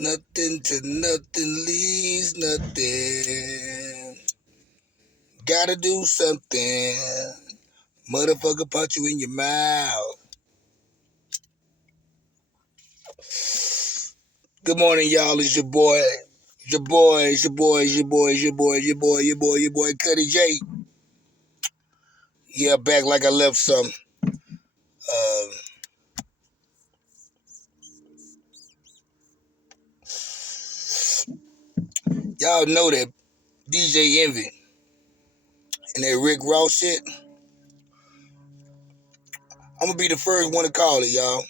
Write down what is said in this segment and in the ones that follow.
Nothing to nothing leaves nothing. Gotta do something. Motherfucker punch you in your mouth. Good morning, y'all. It's your boy. It's your boy. Cuddy J. Yeah, back like I left some. Y'all know that DJ Envy and that Rick Ross shit. I'm gonna be the first one to call it, y'all.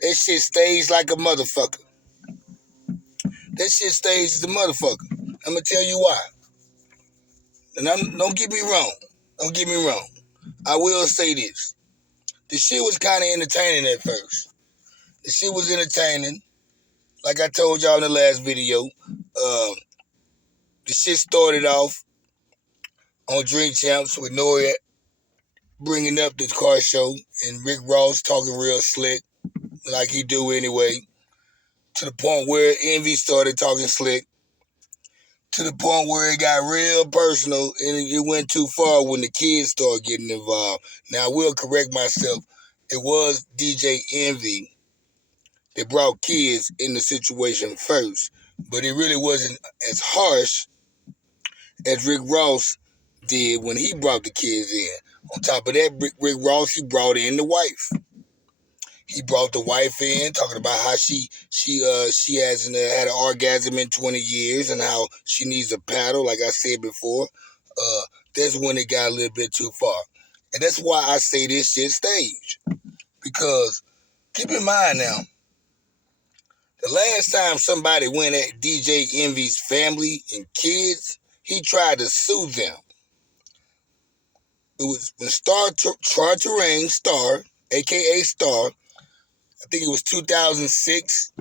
That shit stays like a motherfucker. That shit stays as a motherfucker. I'm gonna tell you why. And don't get me wrong. Don't get me wrong. I will say this. The shit was kind of entertaining at first. The shit was entertaining. Like I told y'all in the last video, the shit started off on Drink Champs with Nori bringing up the car show and Rick Ross talking real slick, like he do anyway, to the point where Envy started talking slick, to the point where it got real personal and it went too far when the kids started getting involved. Now, I will correct myself. It was DJ Envy that brought kids in the situation first, but it really wasn't as harsh as Rick Ross did when he brought the kids in. On top of that, Rick Ross, he brought in the wife. He brought the wife in, talking about how she hasn't had an orgasm in 20 years and how she needs a paddle, like I said before. That's when it got a little bit too far. And that's why I say this shit staged. Because, keep in mind now, the last time somebody went at DJ Envy's family and kids, he tried to sue them. It was when Star Terrain, Star, a.k.a. Star, I think it was 2006.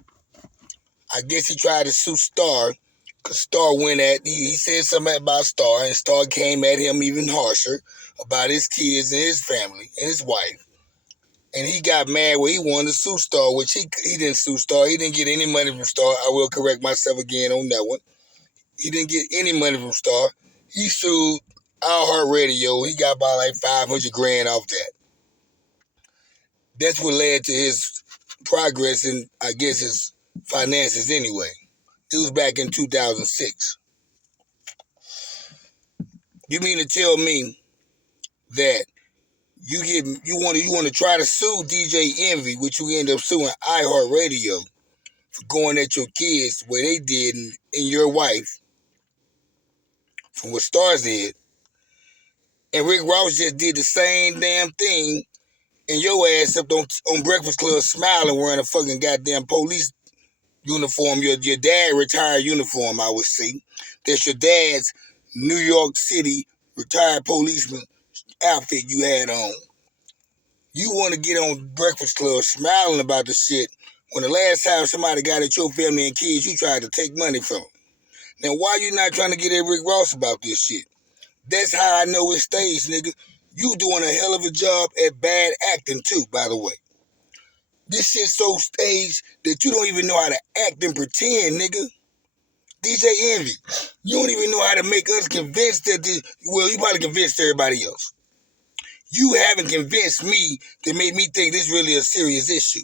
I guess he tried to sue Star because Star went at, he said something about Star, and Star came at him even harsher about his kids and his family and his wife. And he got mad where he wanted to sue Star, which he didn't sue Star. He didn't get any money from Star. I will correct myself again on that one. He didn't get any money from Star. He sued iHeartRadio. He got about like $500,000 off that. That's what led to his progress in, I guess, his finances anyway. It was back in 2006. You mean to tell me that you want to try to sue DJ Envy, which you end up suing iHeartRadio for going at your kids where they did and your wife, from what Star said, and Rick Ross just did the same damn thing, and your ass up on Breakfast Club smiling wearing a fucking goddamn police uniform, your dad retired uniform, I would say. That's your dad's New York City retired policeman outfit you had on. You want to get on Breakfast Club smiling about the shit when the last time somebody got at your family and kids, you tried to take money from them. Now, why you not trying to get at Rick Ross about this shit? That's how I know it's staged, nigga. You doing a hell of a job at bad acting, too, by the way. This shit's so staged that you don't even know how to act and pretend, nigga. DJ Envy, you don't even know how to make us convinced that this, well, you probably convinced everybody else. You haven't convinced me to make me think this really a serious issue.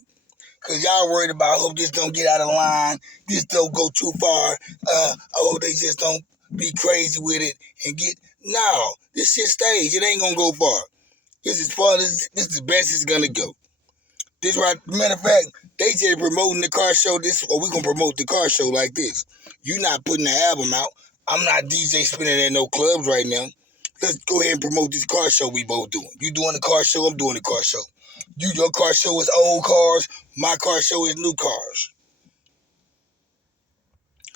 Because y'all worried about, I hope this don't get out of line, this don't go too far, I hope they just don't be crazy with it and get, no, this shit staged, it ain't gonna go far. This is the best it's gonna go. This right, matter of fact, they just promoting the car show this, or we gonna promote the car show like this. You not putting the album out. I'm not DJ spinning at no clubs right now. Let's go ahead and promote this car show we both doing. You doing the car show, I'm doing the car show. Your car show is old cars, my car show is new cars.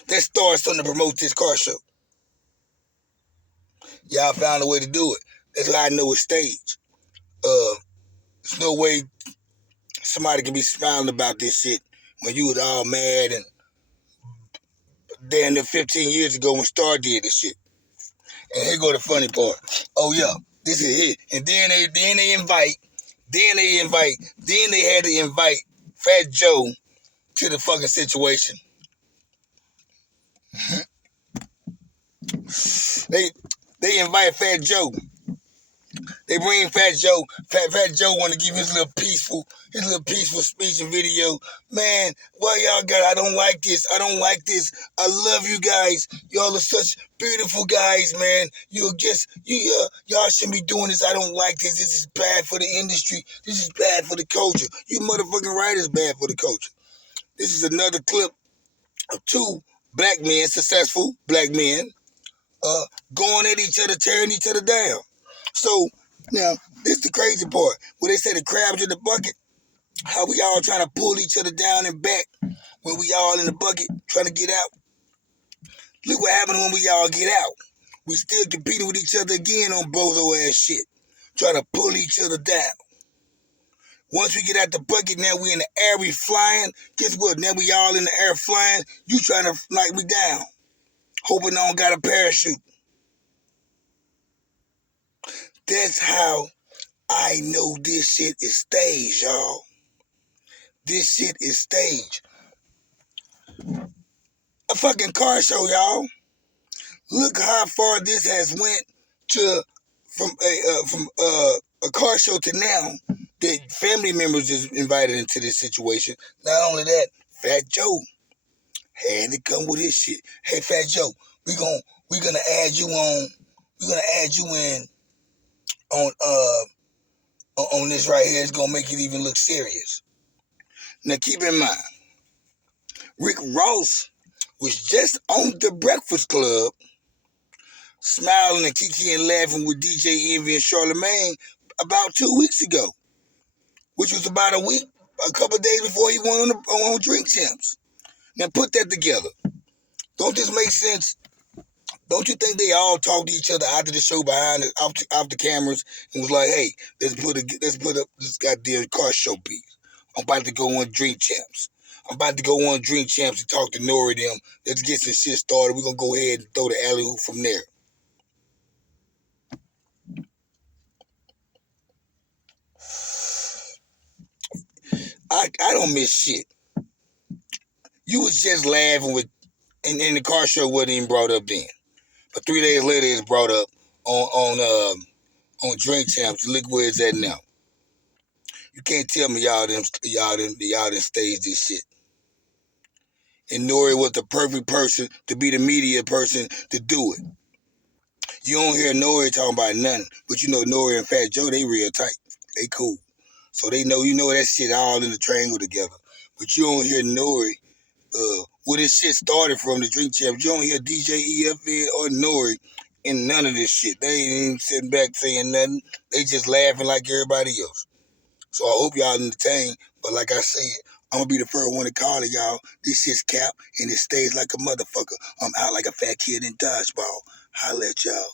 Let's start something to promote this car show. Y'all found a way to do it. That's how I know it's staged. There's no way somebody can be smiling about this shit when you was all mad and damn near 15 years ago when Star did this shit. And here go the funny part. Oh yeah, this is it. And then they had to invite Fat Joe to the fucking situation. They invite Fat Joe. They bring Fat Joe. Fat Joe want to give his little peaceful speech and video. Man, why y'all got? I don't like this. I don't like this. I love you guys. Y'all are such beautiful guys, man. Y'all shouldn't be doing this. I don't like this. This is bad for the industry. This is bad for the culture. You motherfucking right, it's bad for the culture. This is another clip of two black men, successful black men, going at each other, tearing each other down. So now, this is the crazy part. Where they say the crabs in the bucket, how we all trying to pull each other down and back when we all in the bucket trying to get out. Look what happened when we all get out. We still competing with each other again on bozo ass shit, trying to pull each other down. Once we get out the bucket, now we in the air, we flying. Guess what? Now we all in the air flying. You trying to knock me down, hoping I don't got a parachute. That's how I know this shit is staged, y'all. This shit is staged. A fucking car show, y'all. Look how far this has went to from a car show to now that family members is invited into this situation. Not only that, Fat Joe had to come with his shit. Hey, Fat Joe, we're gonna add you on. We're gonna add you in on this right here. It's gonna make it even look serious. Now keep in mind, Rick Ross was just on The Breakfast Club, smiling and kiki and laughing with DJ Envy and Charlamagne about 2 weeks ago, which was about a couple of days before he went on Drink Champs. Now put that together. Don't this make sense? Don't you think they all talked to each other after the show off the cameras and was like, hey, let's put up this goddamn car show piece. I'm about to go on Drink Champs. I'm about to go on Drink Champs and talk to Nori them. Let's get some shit started. We're going to go ahead and throw the alley-oop from there. I don't miss shit. You was just laughing with, and the car show wasn't even brought up then. But 3 days later, it's brought up on Drink Champs. Look where it's at now. You can't tell me y'all didn't stage this shit. And Nori was the perfect person to be the media person to do it. You don't hear Nori talking about nothing, but you know Nori and Fat Joe, they real tight. They cool. So they know, that shit all in the triangle together. But you don't hear Nori, where this shit started from, the Drink Champs. You don't hear DJ EFN or Nori in none of this shit. They ain't even sitting back saying nothing. They just laughing like everybody else. So I hope y'all entertained. But like I said, I'm going to be the first one to call it, y'all. This shit's cap, and it stays like a motherfucker. I'm out like a fat kid in dodgeball. Holla at y'all.